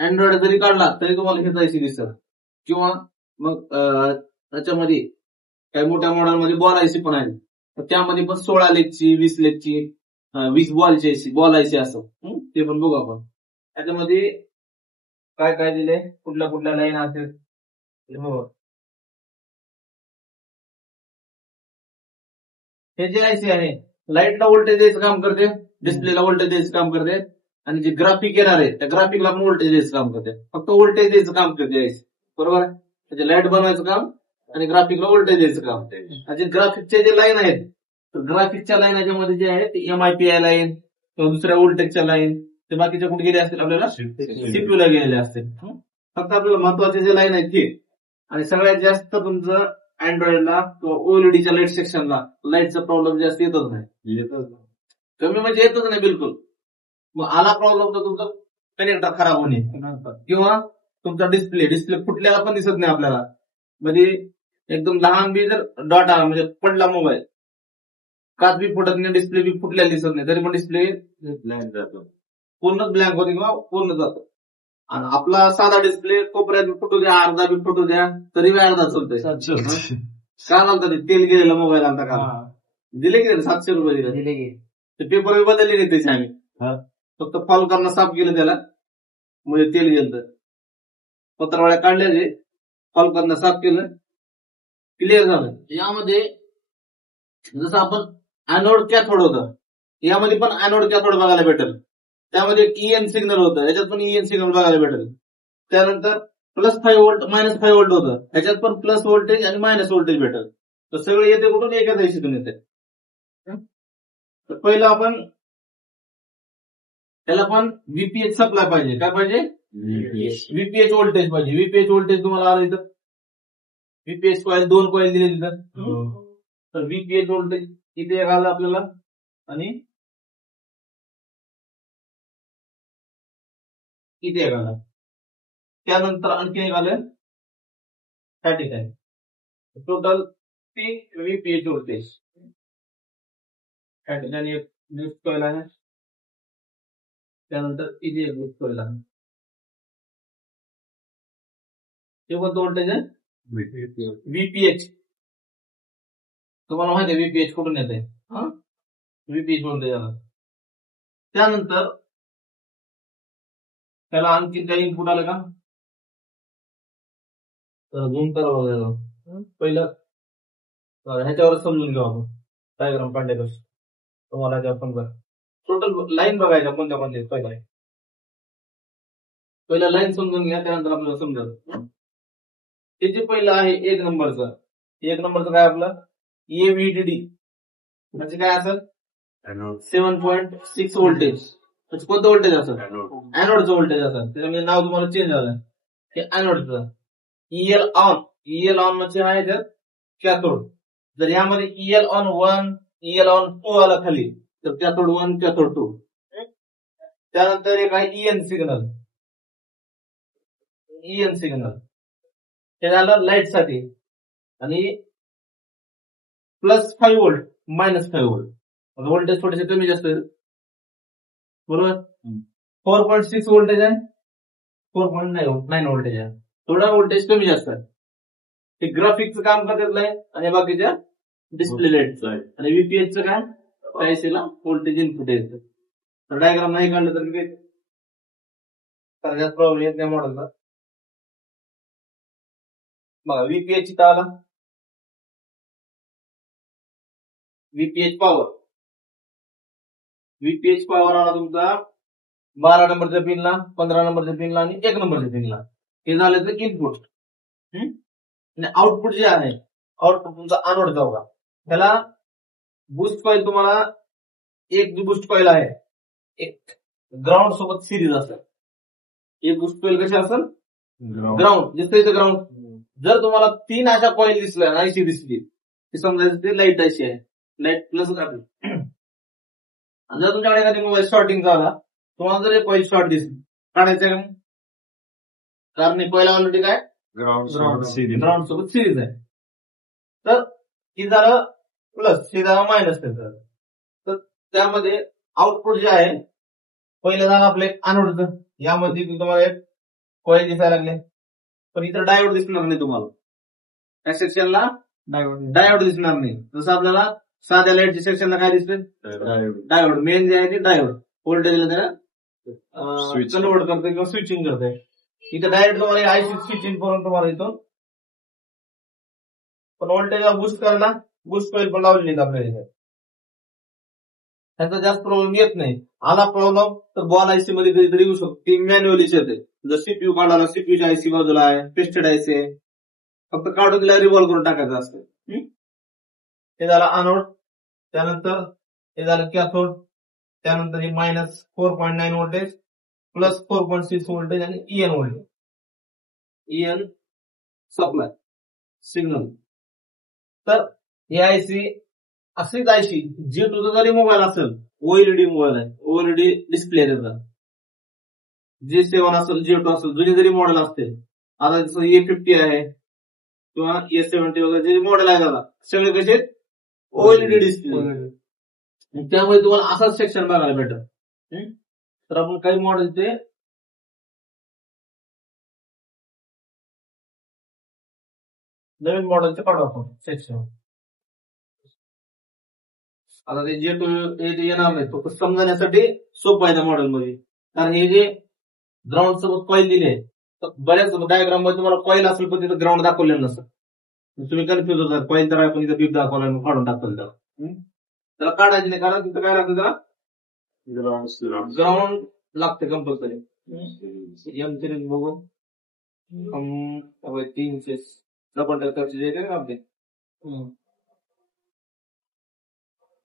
Android जरी काढला तरी तुम्हाला हेच आयसी दिसतात. किंवा मग त्याच्यामध्ये काही मोठ्या मॉडेलमध्ये बॉल आयसी पण आहे, तर त्यामध्ये पण 16 लेगची 20 लेगची 20 बॉल आयसी असं ते पण बघू आपण. त्याच्यामध्ये काय काय दिले, कुठल्या कुठल्या लाईन असेल. हो, हे जे आयसी आहे लाईटला व्होल्टेज द्यायचं काम करते, डिस्प्लेला व्होल्टेज द्यायचं काम करते, आणि जे ग्राफिक येणार आहे त्या ग्राफिकला पण व्होल्टेज द्यायचं काम करते. फक्त व्होल्टेज द्यायचं काम करते आयसी, बरोबर. म्हणजे लाईट बनवायचं काम आणि ग्राफिकला व्होल्टेज द्यायचं काम. आणि ग्राफिकचे जे लाईन आहेत, तर ग्राफिकच्या लाईन मध्ये जे आहे ते एमआयपीआय लाईन किंवा दुसऱ्या व्होल्टेजच्या लाईन ते बाकीच्या कुठे गेले असतील, आपल्याला सीपीयूला गेलेले असतील. फक्त आपल्याला महत्वाचे जे लाईन आहेत ते. आणि सगळ्यात जास्त तुमचं अँड्रॉइडला किंवा ओएलईडीच्या लाईट सेक्शनला लाईटचा प्रॉब्लेम जास्त येतच नाही, कमी म्हणजे येतच नाही बिलकुल. मग आला प्रॉब्लेम तर तुमचं कनेक्टर खराब होणे किंवा तुमचा डिस्प्ले फुटलेला पण दिसत नाही आपल्याला. म्हणजे एकदम लहान बी जर डॉट आला म्हणजे पडला मोबाईल, काच बी फुटत नाही, डिस्प्ले बी फुटलेला दिसत नाही, तरी पण डिस्प्ले ब्लँक जातो, पूर्ण ब्लँक होते किंवा पूर्ण जातो. आणि आपला साधा डिस्प्ले कोपऱ्यात बी फुटू द्या, अर्धा बी फुटू द्या, तरी बी अर्धा चालतोय. का चालतं ते तेल गेलेला मोबाईल आणता का दिले की 700 रुपये दिले की ते पेपर बी बदलले नाही त्याचे आम्ही, फक्त फॉल करणं साफ केलं त्याला, म्हणजे तेल गेलं, पत्रावळ्या काढल्याचे फॉल करणं साफ केलं, क्लिअर झालं. यामध्ये जसं आपण अॅनोड कॅथोड होतं, यामध्ये पण अॅनोड कॅथोड बघायला भेटेल. त्यामध्ये ईएन सिग्नल होतं, याच्यात पण ईएन सिग्नल बघायला भेटेल. त्यानंतर +5 व्होल्ट -5 व्होल्ट होतं, ह्याच्यात पण प्लस व्होल्टेज आणि मायनस व्होल्टेज भेटेल. तर सगळं येते कुठून, एकाच आयसीतून येते. तर पहिलं आपण त्याला पण व्हीपीएच सप्लाय पाहिजे. काय पाहिजे, व्हीपीएच व्होल्टेज पाहिजे. व्हीपीएच व्होल्टेज तुम्हाला आलं इथं, व्हीपीएच कॉईल 2 कॉईल दिले तिथं. तर व्हीपीएच व्होल्टेज इथे एक आलं आपल्याला, आणि इथे एक आलं. त्यानंतर आणखी एक आलं त्या ठिकाणी. Total 3 VPH voltage. त्या ठिकाणी एक न्यूज कॉईल आहे, त्यानंतर इथे एक न्यूज कॉईल आहे. हे कोणतं व्होल्टेज आहे, व्हीपीएच. तुम्हाला माहिती आहे व्हीपीएच कुठून येत आहे, व्हीपीएच व्होल्टेज आला. त्यानंतर त्याला आणखी काही इनपुट आलं का, तर झूम करावं. पहिलं ह्याच्यावर समजून घेऊ आपण, डायग्राम काढण्याचं तुम्हाला ते आपण टोटल लाईन बघायच्या कोणत्या कोणत्या. पहिला लाईन समजून घ्या, त्यानंतर आपल्याला समजेल. ते जे पहिलं आहे 1 नंबरचं, 1 नंबरचं काय आपलं एव्हीडीडी, म्हणजे काय असेल 7.6 व्होल्टेज. कोणतं व्होल्टेज असेल, अॅनोडचं व्होल्टेज असेल. त्याच्यामध्ये नाव तुम्हाला चेंज झालं, हे अॅनोडचं. ईएल ऑन म्हणजे आहे त्यात कॅथोड. जर यामध्ये ईएल ऑन 1 ईएल ऑन 2 आला खाली, तर कॅथोड 1 कॅथोड 2. त्यानंतर एक आहे ईएन सिग्नल, हे झालं लाईट साठी. आणि +5 व्होल्ट -5 व्होल्ट, व्होल्टेज थोडेसे कमी जास्त आहेत, बरोबर. 4.6 व्होल्टेज आहे, 4.9 व्होल्टेज आहे, थोडा व्होल्टेज कमी जास्त आहे. हे ग्राफिकचं काम करत नाही, आणि बाकीच्या डिस्प्ले लाईटचं आहे. आणि व्हीपीएचचं काय, आयसीला व्होल्टेज इनपुट येतं. तर डायग्राम नाही काढलं तर जास्त प्रॉब्लेम येत नाही मॉडेलचा. बघा व्हीपीएच इथं आला, व्हीपीएच पॉवर आला तुमचा 12 नंबरच्या पिनला, 15 नंबरच्या पिनला आणि 1 नंबरच्या पिनला. हे झालं तर इनपुट. आणि आउटपुट जे आहे, आउटपुट तुमचा अनोडचा होता, त्याला बूस्ट कॉईल तुम्हाला एक जी बूस्ट कॉईल आहे, एक ग्राउंड सोबत सिरीज असेल. एक बूस्ट कॉईल कशी असेल, ग्राउंड, दिसतं इथं ग्राउंड. जर तुम्हाला 3 अशा कॉईल दिसल्या, आयसी दिसली, ती समजायचं ते लाईट आयसी आहे, लाईट प्लस आपली. जर तुमच्याकडे एखादी मोबाईल शॉर्टिंग झाला, तुम्हाला जर एक कॉईल शॉर्ट दिसली, काढायचं, कारण कॉईल ऑलरेडी काय ग्राउंड सोबत सिरीज आहे. तर ती झालं प्लस, हे झालं मायनस. तर त्यामध्ये आउटपुट जे आहे, पहिलं झालं आपलं एक अनोडचं. यामध्ये तुम्हाला एक कॉईल दिसायला लागले, पण इथं डायोड दिसणार नाही तुम्हाला. त्या सेक्शनला डायोड दिसणार नाही. जसं आपल्याला साध्या लाईटच्या सेक्शनला काय दिसतं, डायोड. मेन जे आहे ते डायोड व्होल्टेजला त्याला कन्वर्ट करते किंवा स्विचिंग करते. इथं डायरेक्ट तुम्हाला आयसी स्विचिंग करून तुम्हाला इथून पण व्होल्टेजला बूस्ट करायला बूस्ट कॉईल पण लावलेली आहेत आपल्याला इथे. त्याचा जास्त प्रॉब्लेम येत नाही. आला प्रॉब्लेम तर बॉल आयसी मध्ये कधीतरी येऊ शकतो, ती मॅन्युअलीच येते. जर सीपीयू काढायला सीपीयूची आयसी बाजूला आहे, पेस्टेड आयसी आहे, फक्त काढून तिला रिव्हॉल्व करून टाकायचं असतं. हे झालं अनोड, त्यानंतर हे झालं कॅथोड, त्यानंतर हे मायनस 4.9 व्होल्टेज प्लस 4.6 व्होल्टेज आणि EN voltage, EN supply signal. तर ही आयसी अशीच आयसी जे तुझा जरी मोबाईल असेल, ओएलईडी मोबाईल आहे, ओएलईडी डिस्प्ले त्याचा, J7 असेल J2 असेल, जुने जरी मॉडेल असते, आता जसं A50 आहे किंवा A70 वगैरे जे मॉडेल आहे दादा, सगळे कसे ओएलईडी डिस्प्ले. त्यामुळे तुम्हाला असाच सेक्शन बघायला भेटत. तर आपण काही मॉडेल ते नवीन मॉडेलचे काढू आपण सेक्शन. आता ते J2 येणार नाही, तो समजण्यासाठी सोपं आहे त्या मॉडेल मध्ये. कारण हे जे ग्राउंड सोबत कॉईल दिले, तर बऱ्याच डायग्राम मध्ये तुम्हाला कॉईल असेल पण तिथं ग्राउंड दाखवलेलं नसतं, तुम्ही कन्फ्युज होतात. कॉईल तर आपण इथं बीप दाखवला काढून टाकलं त्याला काढायचं नाही, कारण तिथं काय लागतं त्याला ग्राउंड लागते कंपल्सरी. एम सिरीज बघू, 300 डबल डेकर आपले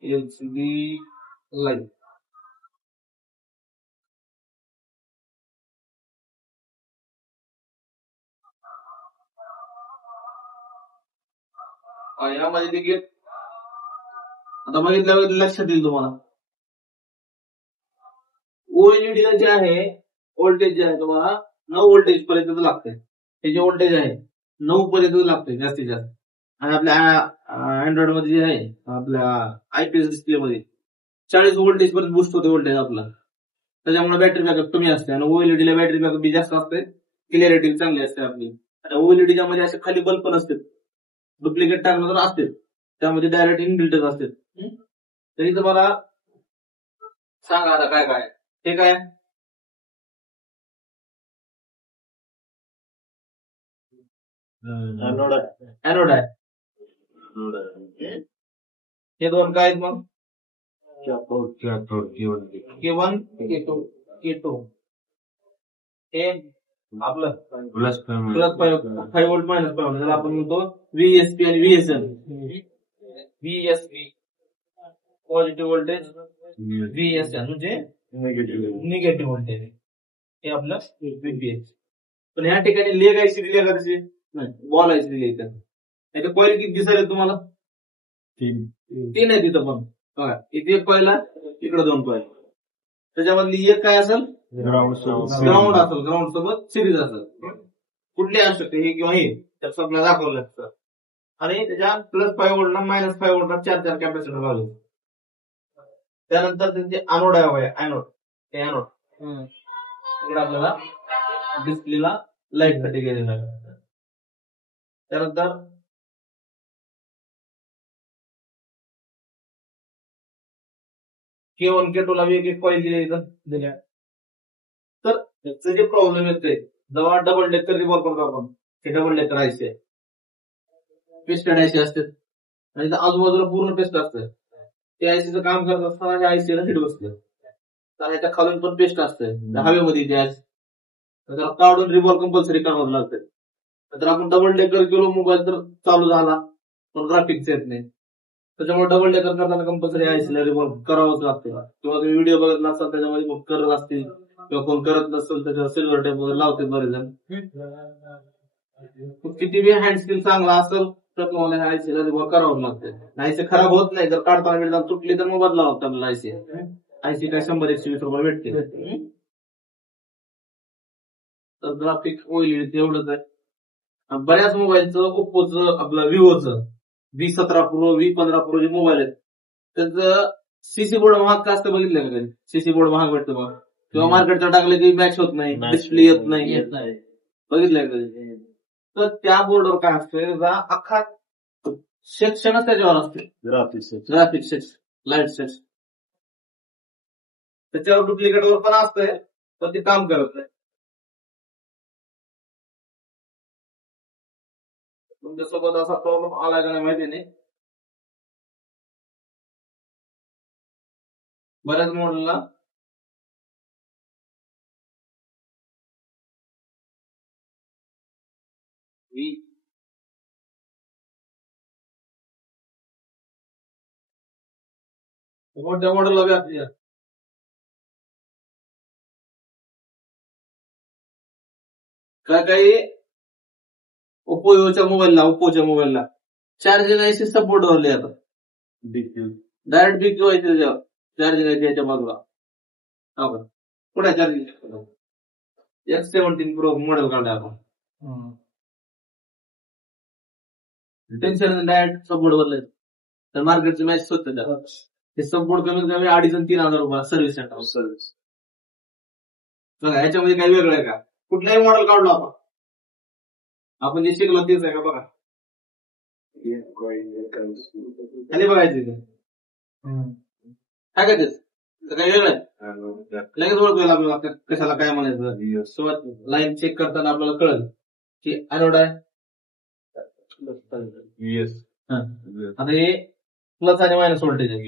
LCD लाईट. यामध्ये देखील आता बघितल्यावर लक्षात येईल तुम्हाला, ओएलईडी जे आहे व्होल्टेज जे आहे तुम्हाला 9 व्होल्टेज पर्यंत लागते. हे जे व्होल्टेज आहे 9 पर्यंत लागते जास्तीत जास्त. आणि आपल्या अँड्रॉइड मध्ये जे आहे आपल्या आयपीएस डिस्प्ले मध्ये 40 व्होल्टेज पर्यंत बूस्ट होते व्होल्टेज आपला. त्याच्यामुळे बॅटरी बॅकअप कमी असते आणि ओएलईडी ला बॅटरी बॅकअप बी जास्त असते, क्लिअरिटी चांगली असते आपली. आणि ओएलईडीच्या मध्ये असे खाली बल्ब पण असते, डुप्लिकेट टाकलं तर असते, त्यामध्ये डायरेक्ट इनबिल्टच असते. तरी तुम्हाला सांगा आता काय काय हे काय एनोड आहे. हे दोन काय आहेत मग, K1 K2 हे आपलं प्लस 5 व्होल्ट मायनस 5 व्होल्ट, त्याला आपण म्हणतो VSP आणि VSN. VSP positive voltage, VSN म्हणजे निगेटिव्ह व्होल्टेज, हे आपलं VPH. पण ह्या ठिकाणी लेग आयसी दिली का तशी नाही, बॉल आयसी दिली इथं. नाही तर कॉईल किती दिसायला तुम्हाला, 3 आहे तिथं. पण बघा इथे एक कॉईल आहे, इकडे 2 कॉईल, त्याच्यामधली एक काय असेल ग्राउंड असेल, ग्राउंड सोबत सिरीज असेल, कुठली असू शकते, हे किंवा हे, त्यात आपल्याला दाखवलं असतं. आणि त्याच्या प्लस 5 व्होल्टला मायनस 5 व्होल्टला 4 कॅपॅसिटर लागले. त्यानंतर त्यांचे अनोड आहे, अनोड हे अनोड इकडे आपल्याला डिस्प्लेला लाईट साठी गेलेला आहे. त्यानंतर K1 K2 ला एक कॉईल दिल्या. तर त्याचे जे प्रॉब्लेम येते जेव्हा डबल डेकर रिव्हॉल्व करतो आपण, ते डबल डेकर आयसी आहे, पेस्टेड आयसी असते आणि आजूबाजूला पूर्ण पेस्ट असतं. त्या आयसीचं काम करत असताना त्या आयसीला हिट बसते, तर ह्याच्या खालून पण पेस्ट असते हवेमध्ये गॅस, त्याला काढून रिव्हॉल्व कंपल्सरी करावं लागतं. तर आपण डबल डेकर केलो मोबाईल तर चालू झाला, पण ग्राफिक्स येत नाही. त्याच्यामुळे डबल डेकर करताना कंपल्सरी आयसीला रिव्हॉल्व करावंच लागते. किंवा तुम्ही व्हिडिओ बघत नसाल त्याच्यामध्ये मग करत असतील, किंवा कोण करत नसेल त्याच्यावर सिल्वर टेप वगैरे लावते बरेच जण. किती बी हँड स्किल चांगला असेल तर तुम्हाला आयसीला रिव्हॉल्व करावं लागते. आयसी खराब होत नाही, जर काढताना मिळतात तुटली तर मग बदलावं लागतं आपल्याला आयसी. आयसी काय 100-120 रुपये भेटते. तर ग्राफिक ओएलईडी एवढंच आहे. बऱ्याच मोबाईलचं, ओप्पोचं, आपलं विवोचं V17 प्रो, V15 प्रो जे मोबाईल आहेत त्याचं सीसी बोर्ड महाग का असतं बघितलं का कधी? सीसी बोर्ड महाग भेटतं बघा, किंवा मार्केटला टाकलं की मॅच होत नाही, डिस्प्ले येत नाही. बघितलंय कधी? तर त्या बोर्डवर काय असतं, अख्खा सेक्शनच त्याच्यावर असते, ग्राफिक सेक्शन, लाईट सेक्शन. त्याच्यावर डुप्लिकेटवर पण असतंय, पण ते काम करत नाही. तुमच्यासोबत असा प्रॉब्लेम आला का नाही माहिती नाही. बऱ्याच मॉडेलला मोठ्या मॉडेलला बी असते. काही ओप्पोच्या मोबाईलला चार्जिंग आयसी सपोर्ट वरले आता डायरेक्ट बीक्यू आहे त्याच्यावर चार्जिंग आयसी याच्या बाजूला. कुठे चार्जिंग X17 प्रो मॉडेल काढला आपण, टेन्शन डायरेक्ट सपोर्ट वरले. तर मार्केटची मॅच होत ते सपोर्ट कमीत कमी 2,500 आणि 3,000 रुपये सर्व्हिस सेंटर. बघा ह्याच्यामध्ये काही वेगळं आहे का? कुठलाही मॉडेल काढलो आपण जे शिकलो तेच आहे का? बघा खाली बघायचं काय काय तेच काही वेगळं आहे. लगेच ओळखायला आपल्याला कशाला काय म्हणायचं. सुरुवात लाईन चेक करताना आपल्याला कळलं की अनोड आहे. आता हे प्लस आणि मायनस व्होल्टेज आहे.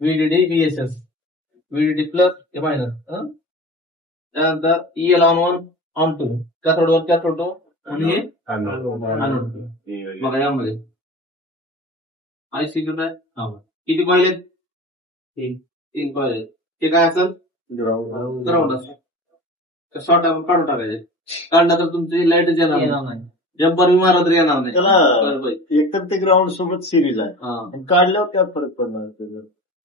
व्हीडीडी व्हीएसएस, व्हीडीडी प्लस हे मायनस. त्यानंतर EL on to cathode 1 cathode 2 आणि अनोड. बघा यामध्ये आयसी किती कॉईल आहेत? 3 कॉईल आहेत. ते काय असेल? ग्राउंड असेल. शॉर्ट आपण काढून टाकायचे. काढला तर तुमची लाईटच येणार नाही, जम्पर विमारात येणार नाही. त्याला एकतर ते ग्राउंड सोबत सिरीज आहे, काढल्यावर काय फरक पडणार?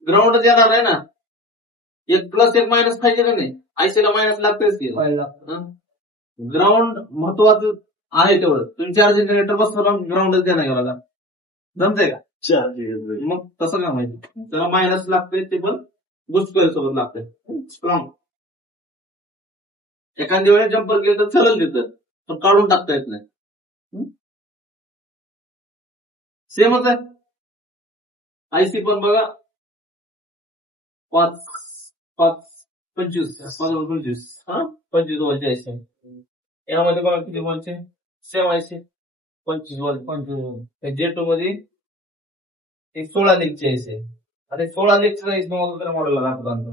ग्राउंडच येणार नाही ना. एक प्लस एक मायनस पाहिजे का नाही? आयसीला मायनस लागतेच की. ग्राउंड महत्वाचं आहे तेवढं. तुम्ही चार्जिंग कनेक्टर बसवला ग्राउंडच देणार गेला जमतंय का? मग तसं काय माहिती, त्याला मायनस लागते, ते पण बुस्ट कॉईल सोबत लागते स्ट्रॉंग. एखाद्या वेळेस जम्पर केलं तर चलल तिथं, पण काढून टाकता येत नाही. सेमच आहे आयसी पण. बघा 25 वोल्टची आयसी. यामध्ये बघा किती वोल्टचे? Same IC 25 volt. J2 मध्ये 16 लीगची आयसी. आता 16 लीगचं मॉडेल दाखवतो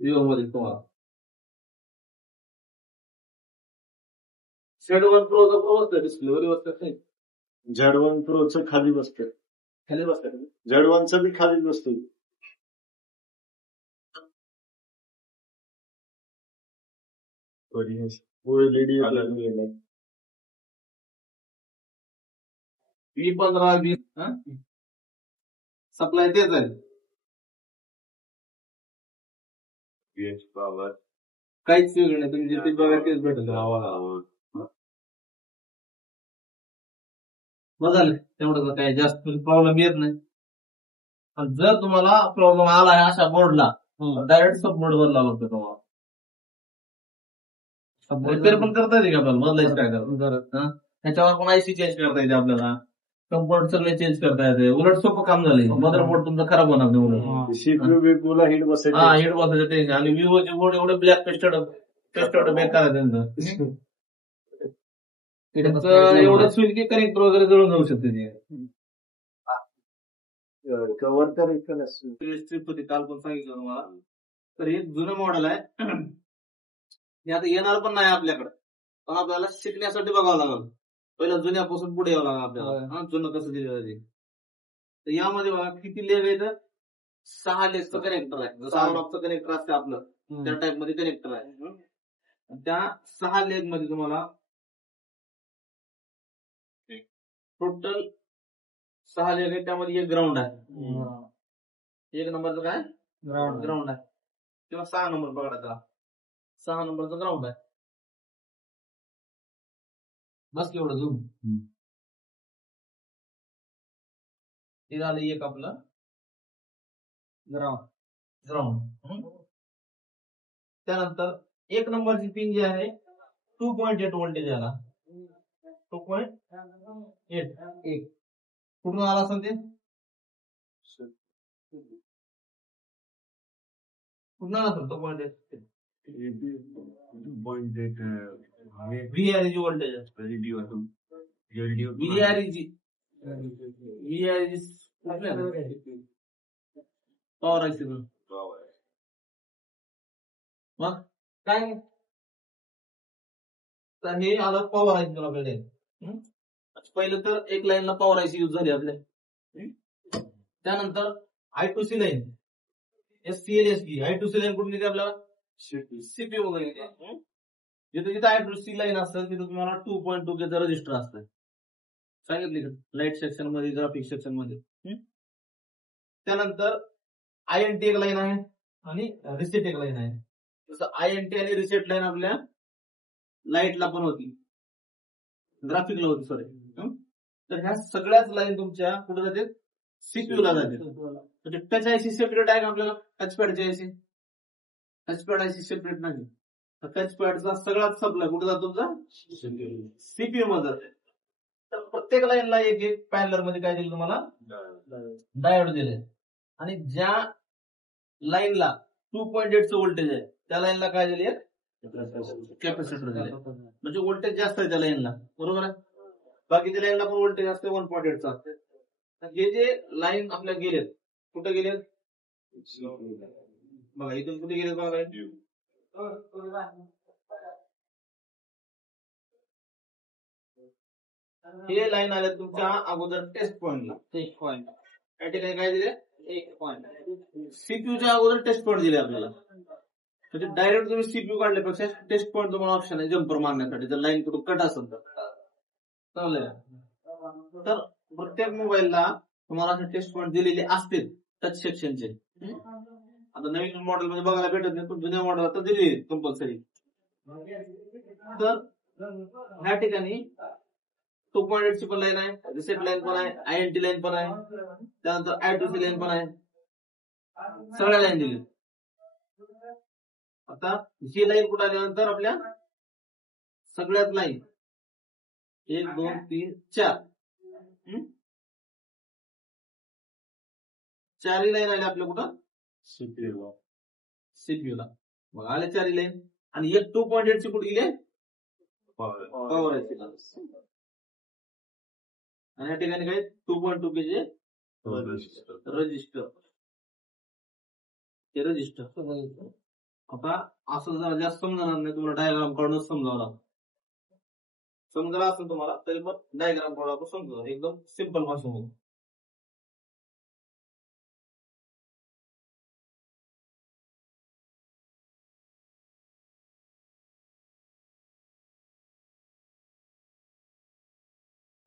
विवो मध्ये तुम्हाला. Z1 प्रोचा प्रो बसतं डिस्प्ले वरी बसतं नाही. Z1 प्रोचं खाली बसतं. Z1चं बी खाली बसतं. V15-20 सप्लाय तेच आहे. काहीच वेगळं नाही. तुम्ही जिथे बघा तेच भेटेल. बघाल तेवढं काही जास्त प्रॉब्लेम येत नाही. जर तुम्हाला प्रॉब्लेम आला आहे अशा बोर्डला, डायरेक्ट सब बोर्ड बदला लागतो तुम्हाला. रिपेअर पण करता येते का आपल्याला? बदलायचं काय करत त्याच्यावर पण आयसी चेंज करता येते आपल्याला, कंपोनंट सगळे चेंज करता येते. उलट सोपं काम झाले. मदरबोर्ड तुमचा खराब होणार नाही. उलट हिट बसायचं टेन्शन. आणि विवोचे बोर्ड एवढे ब्लॅक पेस्टेड बेकार आहे त्यांचं. एवढं स्विच की कनेक्टर वगैरे जळून जाऊ शकते. कव्हर तर काल पण सांगितलं तुम्हाला. तर हे जुनं मॉडेल आहे. हे आता येणार पण नाही आपल्याकडे, पण आपल्याला शिकण्यासाठी बघावं लागेल. पहिलं जुन्यापासून पुढे यावं लागेल आपल्याला. जुनं कसं दिलं. तर यामध्ये बघा किती लेग आहे तर 6 लेगचं कनेक्टर आहे. जसं आरलॉकचं कनेक्टर असतं आपलं त्या टाइप मध्ये कनेक्टर आहे. त्या 6 लेग मध्ये तुम्हाला टोटल 6 लेग आहे. त्यामध्ये एक ग्राउंड आहे. 1 नंबरचं काय ग्राउंड आहे, किंवा 6 नंबर पकडा त्याला. 6 नंबरचं ग्राउंड आहे. बस एवढं झूम. हे झालं एक आपलं ग्राउंड. त्यानंतर एक नंबरची पिन जी आहे 2.8 व्होल्टेज आला. 2.8 कुठून आला असेल ते? कुठून आला असेल 2.8? व्हीआरजी व्होल्टेज व्हीआरजी पॉवर आयसी. मग काय तर हे आलं पॉवर आयसी आपल्याकडे. पहिलं तर एक लाईनला पॉवर आयसी युज झाली आपल्या. त्यानंतर I2C line SCLSD. I2C line कुठून येते आपल्याला? सीपीयू वगैरे येते. जिथे जिथे I2C लाईन असतं तिथे तुम्हाला 2.2 K रजिस्टर असतं. सांगितले का लाईट सेक्शन मध्ये, ग्राफिक सेक्शन मध्ये. त्यानंतर INT एक लाईन आहे आणि रिसेट एक लाईन आहे. जसं INT आणि रिसेट लाईन आपल्या लाईटला पण होती, ग्राफिकला होती सॉरी. तर ह्या सगळ्याच लाईन तुमच्या कुठे जाते? सीपीयू ला जाते. म्हणजे टच आयसी सेपरेट आहे का आपल्याला? टचपॅडची आयसी, टचपॅड आयसी सेपरेट नाही. टचपॅडचा सगळाच सप्लाय कुठे जातो तुमचा? सीपीयू मध्ये जाते. तर प्रत्येक लाईनला एक एक पॅनलर मध्ये काय दिलं तुम्हाला? डायोड दिले. आणि ज्या लाईनला 2.8 चं व्होल्टेज आहे त्या लाईनला काय दिले? कॅपॅसिटर दिले. म्हणजे व्होल्टेज जास्त आहे त्या लाईनला, बरोबर आहे. बाकीच्या लाईनला पण व्होल्टेज असते 1.8 चा असते. हे जे लाईन आपल्या गेलेत कुठे गेलेत बघा, इथून कुठे गेलेत बघा लाईन. हे लाईन आले तुमच्या अगोदर टेस्ट पॉइंटला. टेस्ट पॉइंट या ठिकाणी काय दिले? एक पॉइंट. सीपीयूच्या अगोदर टेस्ट पॉइंट दिले आपल्याला. म्हणजे डायरेक्ट तुम्ही सीपीयू काढल्यापेक्षा टेस्ट पॉइंट तुम्हाला ऑप्शन आहे जम्पर मारण्यासाठी, जर लाईन कुठं कट असेल तर. तर प्रत्येक मोबाईलला तुम्हाला असे टेस्ट पॉइंट दिलेले असतील टच सेक्शनचे. आता नवीन मॉडेल मध्ये बघायला भेटत नाही, पण जुन्या मॉडेल आता दिली कंपल्सरी. तर ह्या ठिकाणी 2.8 ची पण लाईन आहे, रिसेट लाईन पण आहे, INT लाईन पण आहे, त्यानंतर I2C लाईन पण आहे. सगळ्या लाईन दिली. आता ही लाईन कुठे आल्यानंतर आपल्या सगळ्यात लाईन 1 2 3 4 चारही लाईन आल्या आपल्या कुठं? सीपीयूला. मग आले चारही लाईन. आणि एक 2.8 ची कुठे गेली? Power IC. आणि या ठिकाणी काय 2.2 K चे रजिस्टर. हे रजिस्टर. आता असं जरा जास्त समजणार नाही तुम्हाला, डायग्राम काढूनच समजावं. समजला असेल तुम्हाला तरी पण डायग्राम काढून आपण समजू, एकदम सिंपल भाषेमध्ये.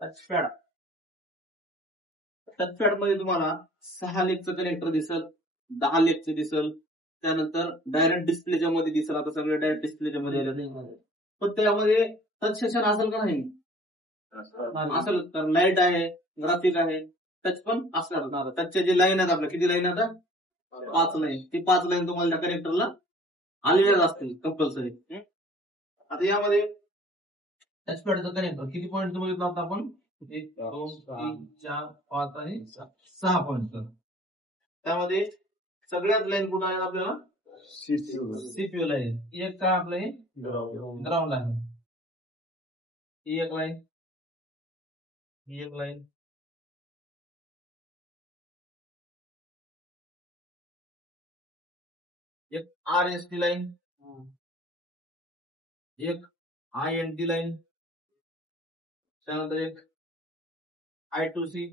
टचपॅड. टचपॅड मध्ये तुम्हाला 6 लेगचं कनेक्टर दिसल, 10 लेगचं दिसल. त्यानंतर डायरेक्ट डिस्प्लेच्या मध्ये दिसल. आता सगळे डायरेक्ट डिस्प्लेच्या मध्ये आले. पण त्यामध्ये टच सेक्शन असेल का नाही? असेल. तर लाईट आहे, ग्राफिक आहे, टच पण असणार. टचच्या जे लाईन आहेत आपल्या, किती लाईन आता? 5 लाईन. ती 5 लाईन तुम्हाला त्या कनेक्टरला आलेल्याच असतील कंपल्सरी. आता यामध्ये टचपॅडचं कनेक्टर किती पॉईंट बघितलं होतं आपण? 1 2 3 4 5 आणि 6 पॉईंट. त्यामध्ये सगळ्यात लाईन कुठं आहे आपल्याला? CPU line. एक काय आपलं ग्राउंड आहे. ही एक लाईन, ही एक लाईन, एक RST लाईन, एक INT लाईन, त्यानंतर एक I2C,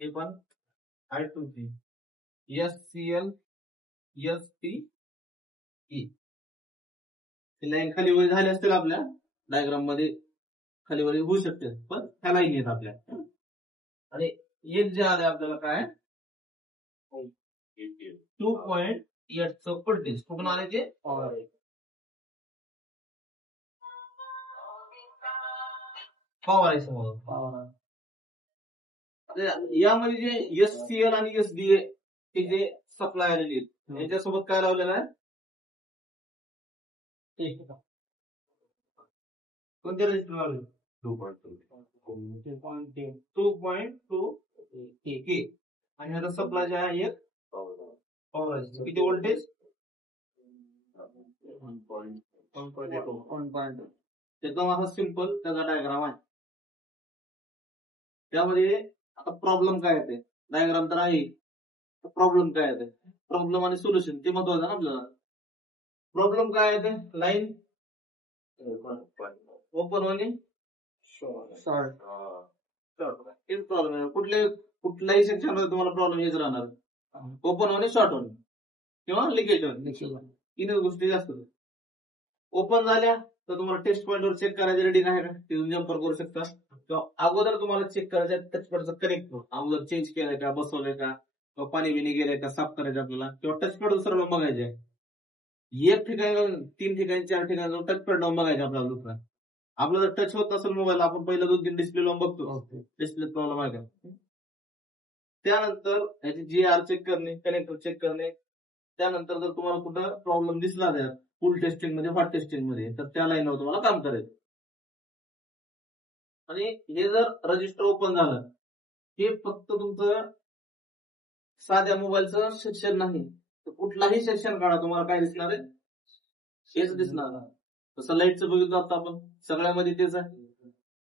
हे पण I2C, SCL, STE. लाईन खाली वर झाली असतील आपल्या डायग्राम मध्ये, खाली वर होऊ शकते, पण ह्या लाईन येत आपल्या. आणि एक जे आले आपल्याला काय 2.8 चं व्होल्टेज कुठून आले ते? पॉवर आहे समोर. यामध्ये जे SCL आणि SDA की जे सप्लाय आलेली आहेत याच्यासोबत काय लावलेलं आहे, कोणते रजिस्टर लावले, 2.2 के आणि ह्याचा सप्लाय जे आहे एक पॉवर रजिस्टर. किती व्होल्टेज, 1.8. एकदम असा सिंपल त्याचा डायग्राम आहे. त्यामध्ये आता प्रॉब्लेम काय येते, डायग्राम तर आहे, प्रॉब्लेम काय येते, प्रॉब्लेम आणि सोल्युशन ते महत्वाचं ना आपल्याला. प्रॉब्लेम काय येते, लाईन ओपन आणि शॉर्ट. हेच प्रॉब्लेम आहे. कुठल्याही सेक्शन मध्ये तुम्हाला प्रॉब्लेम हेच राहणार, ओपन होणे, शॉर्ट होणे किंवा लिकेज होणे. तीनच गोष्टी जास्त. ओपन झाल्या तर तुम्हाला टेस्ट पॉइंट वर चेक करायचं रेडिंग आहे का, तिथून जम्पर करू शकता. किंवा अगोदर तुम्हाला चेक करायचं टच पॉइंटचं कनेक्ट अगोदर चेंज केलंय का, बसवलंय का, किंवा पाणी बिणी गेलंय का, साफ करायचं आपल्याला, किंवा टच पॉइंट सर्व बघायचे. एक ठिकाणी 3 ठिकाणी 4 ठिकाणी जाऊन टच पॉइंट लावून बघायचं आपल्याला. दुसरा आपला जर टच होत नसेल मोबाईल, आपण पहिला 2-3 डिस्प्ले लावून बघतो डिस्प्ले प्रॉब्लेम आहे का. त्यानंतर याची GR चेक करणे, कनेक्टर चेक करणे. त्यानंतर जर तुम्हाला कुठं प्रॉब्लेम दिसला त्या फुल टेस्टिंग मध्ये, हॉट टेस्टिंग मध्ये, तर त्या लाईनवर तुम्हाला काम करायचं. आणि हे जर रजिस्टर ओपन झालं, हे फक्त तुमचं साध्या मोबाईलचं सेक्शन नाही, तर कुठलाही सेक्शन काढा तुम्हाला काय दिसणार आहे, हेच दिसणार. तसं लाईटचं बघितलं आता आपण, सगळ्यामध्ये तेच आहे.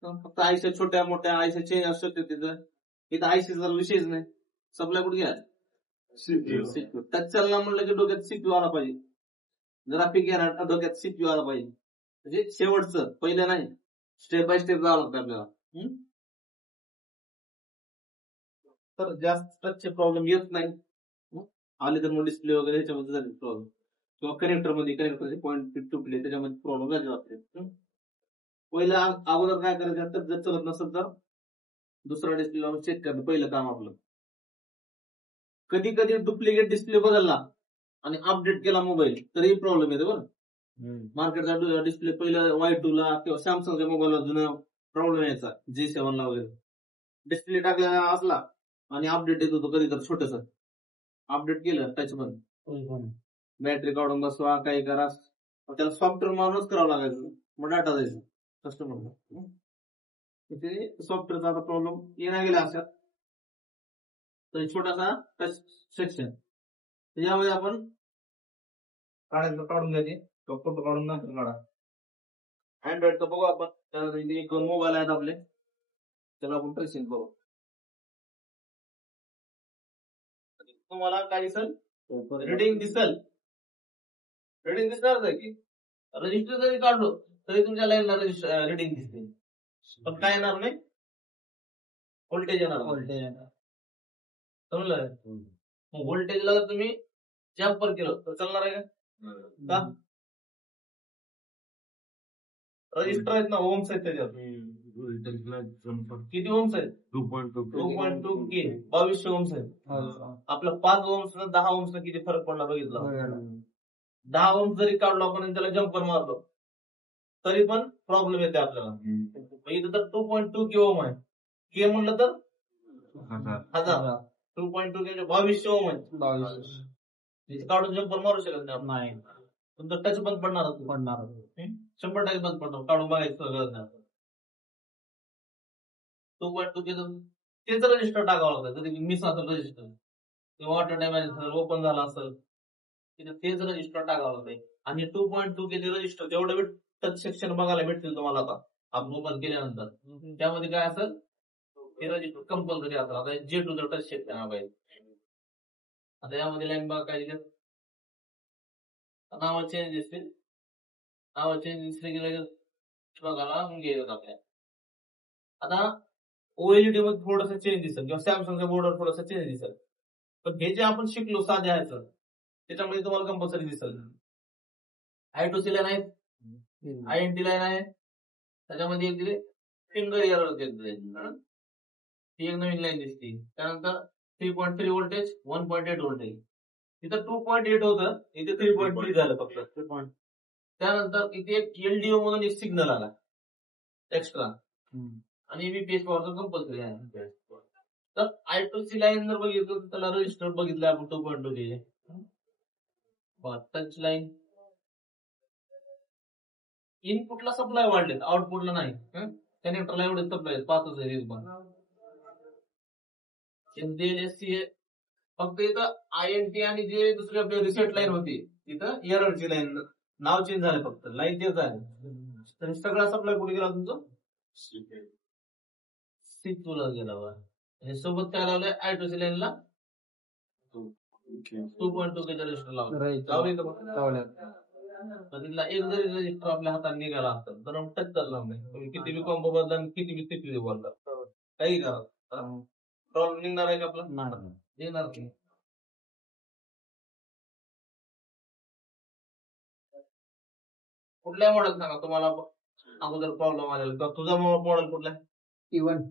फक्त आयच्या छोट्या मोठ्या आयच्या चेंज असू शकते तिथं. इथं आयसीचा विषयच नाही. सप्लाय कुठे घ्या, टच चालला म्हणलं की डोक्यात CPU आला पाहिजे, ग्राफिक घेणार डोक्यात CPU आला पाहिजे. म्हणजे शेवटचं, पहिलं नाही, स्टेप बाय स्टेप जावं लागतं आपल्याला. तर जास्त टचचे प्रॉब्लेम येत नाही. आले तर मग डिस्प्ले वगैरे ह्याच्यामध्ये झाले प्रॉब्लेम, किंवा कनेक्टरचे पॉईंट तुटले त्याच्यामध्ये प्रॉब्लेम झाले आपले. पहिला अगोदर काय करायचं, तर जर चलत नसेल तर दुसरा डिस्प्ले लावून चेक करणं पहिलं काम आपलं. कधी कधी डुप्लिकेट डिस्प्ले बदलला आणि अपडेट केला मोबाईल तरी प्रॉब्लेम येतो बरं. मार्केटचा डिस्प्ले पहिलं Y2 ला किंवा सॅमसंगच्या मोबाईलला जुना प्रॉब्लेम यायचा, G7 ला वगैरे डिस्प्ले टाकलेला असला आणि अपडेट येत होतं कधी तर छोटस. अपडेट केलं टच बंद, बॅटरी काढून बसवा, काही करा, त्याला सॉफ्टवेअर मारूनच करावं लागायचं, मग डाटा द्यायचं कस्टमरला. ते सॉफ्टवेअरचा आता प्रॉब्लेम येण्या गेला असतात. तर छोटासा टच सेक्शन त्याच्यामध्ये आपण काढून घ्यायचे, फोटो काढून नंतर काढा. अँड्रॉइड तर बघू आपण, त्याला एक मोबाईल आहेत आपले, त्याला आपण ट्रेसिंग करू. तुम्हाला काय दिसल, रिडिंग दिसल, रिडिंग दिसणार नाही की रजिस्टर जरी काढलो तरी तुमच्या लाईनला रिडिंग दिसते, पण काय येणार नाही, व्होल्टेज येणार. समजलं. व्होल्टेजला जर तुम्ही जम्पर केलं तर चालणार आहे का, रजिस्टर आहेत ना, ओम्स आहेत त्याच्यात. किती ओम्स आहेत, 2.2 के, 2200 ओम्स आहेत. आपलं 5 ओम्स 10 ओम्स किती फरक पडला बघितला. 10 ओम्स जरी काढलो आपण त्याला जम्पर मारलो तरी पण प्रॉब्लेम येते आपल्याला. इथं तर 2.2 के ओम आहे, के म्हणलं तर 1000, 2.2 के 2200 ओम आहे. काढून जम्पर मारू शकत नाही, तुमचं टच बंद पडणार 100% बंद पडणार, काढून बघायचं गरज नाही. 2.2 के तेच रजिस्टर टाकावं लागतं, कधी मिस असेल रजिस्टर किंवा वॉटर डॅमेज असेल, ओपन झाला असेल, तेच रजिस्टर टाकावं लागतं. आणि 2.2 के रजिस्टर जेवढं टच सेक्शन बघायला भेटतील तुम्हाला आता आपण ओपन केल्यानंतर, त्यामध्ये काय असेल ते रजिस्टर कंपल्सरी असेल. आता J2 टच सेक्शन पाहिजे. आता यामध्ये लाईन बघा काय नाव चेंज दिसतील, नाव चेंज दिसले की लगेच बघायला गेलं आपल्या. आता OLED मध्ये थोडस चेंज दिसेल किंवा सॅमसंगच्या बोर्डवर थोडस चेंज दिसेल, पण हे जे आपण शिकलो साध्या ह्याचं त्याच्यामध्ये तुम्हाला कंपल्सरी दिसेल. I2C लाईन आहे, INT लाईन आहे, त्याच्यामध्ये एक फिंगर एरर ती एक नवीन लाईन दिसते. त्यानंतर 3.3 व्होल्टेज, 1.8 व्होल्टेज, इथं 2.8 होतं, इथे 3.3 झालं फक्त. त्यानंतर इथे एक LDO म्हणून एक सिग्नल आला एक्स्ट्रा, आणि VPS पॉवरचा कंपल्सरी आहे. तर I2C लाईन जर बघितलं तर त्याला रजिस्टर बघितलं आपण 2.2 के टच लाईन इनपुटला सप्लाय वाढलेत आउटपुटला नाही. कनेक्टरला एवढे सप्लाय 5च आहे SDLSC फक्त इथं INT आणि जे दुसरी आपली रिसेट लाईन होती तिथं एररची लाईन नाव चेंज झालं फक्त लाईन तेच झालं. तर सगळा सप्लाय कुठे गेला तुमचं C2 ला गेला बा. हे सोबत काय लावलंय I2C लाईनला 2.2 के रजिस्टर लावलं. तिथला एक जरी रजिस्टर आपल्या हातात निघाला असतात तर टच चालणार नाही. तुम्ही किती बी कॉम्बो बदला किती बी स्थिती बोलता काही करा प्रॉब्लेम निघणार आहे का आपला निघणार नाही. कुठल्या मॉडेल सांगा तुम्हाला अगोदर प्रॉब्लेम आलेला तर तुझा मॉडेल कुठला T1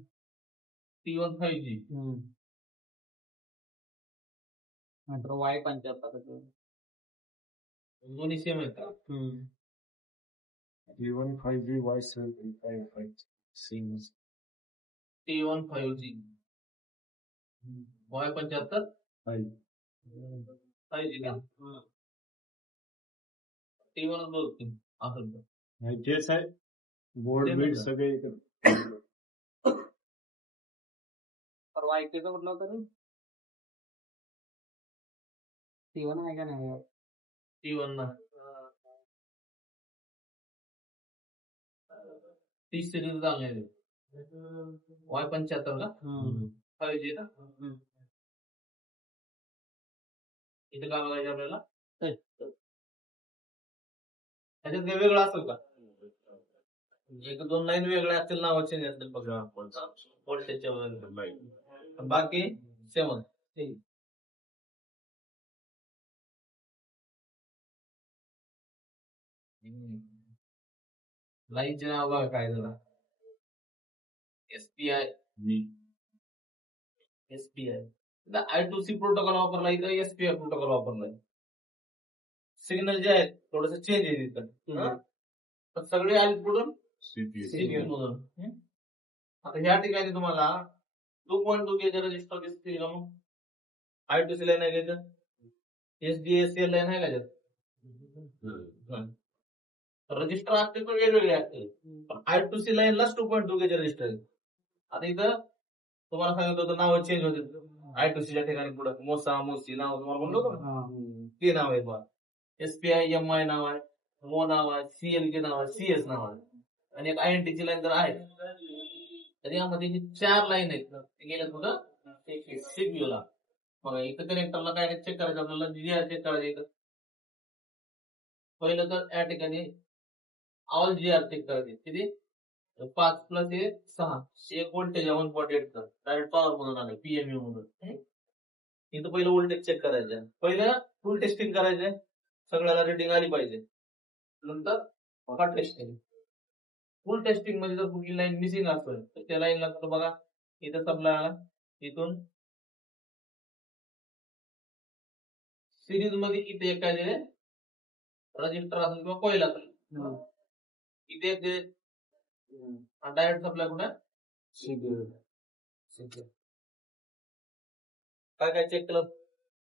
5G Y75 दोन्ही सेम आहेत का T1 5G Y75 same T1 5G Y75 5G का T1 बोलतो असं तेच आहे बोर्ड बीड सगळे परवा ऐकायचं कुठलं होतं T1 आहे का नाही T1 ना टी सिरीज चालले Y75 का 5G का इथं काय बघायचं आपल्याला त्याच्यात काही वेगळं असेल का एक दोन लाईन वेगळ्या असतील नाव चेंज असतील बघा व्होल्टेजच्या वगैरे बाकी सेवन लाईनचे नाव बघा काय झालं SPI I2C प्रोटोकॉल वापरला इथं SPI प्रोटोकॉल वापरलाय. सिग्नल जे आहेत थोडस चेंज आहे तिथं सगळे आले कुठून CPU मधून. आता ह्या ठिकाणी तुम्हाला 2.2 के रजिस्टर दिसतील का मग I2C लाईन आहे का SDSL लाईन आहे का त्यात रजिस्टर असतील तर वेगवेगळे असतील पण I2C लाईनलाच 2.2 के रजिस्टर आहे. आता इथं तुम्हाला सांगितलं होतं नाव चेंज होते I2Cच्या ठिकाणी पुढे मोसा मोसी नाव तुम्हाला म्हणलो होतं ते नाव आहे बघा SPI MI नाव आहे मो नाव आहे CLK नाव आहे CS नाव आहे आणि एक INT ची लाईन तर आहे. तर यामध्ये ही 4 लाईन आहेत ते गेल्या कुठं CPU ला. बघा इथं कनेक्टरला काय चेक करायचं आपल्याला GR चेक करायचं इथं पहिलं तर या ठिकाणी ऑल GR चेक करायचे किती 5 प्लस 6 एक व्होल्टेज 1.8 चा डायरेक्ट पॉवर मधून आलं PMU मधून. इथं पहिलं व्होल्टेज चेक करायचं पहिलं फुल टेस्टिंग करायचंय सगळ्याला रेटिंग आली पाहिजे नंतर हॉट टेस्टिंग. फुल टेस्टिंग मध्ये जर कुठली लाईन मिसिंग असेल तर त्या लाईनला बघा इथं सप्लाय आला इथून सिरीज मध्ये इथे एक काय रजिस्टर असेल किंवा कॉईल असेल इथे एक डायरेक्ट सप्लाय कुठे काय काय चेक केलं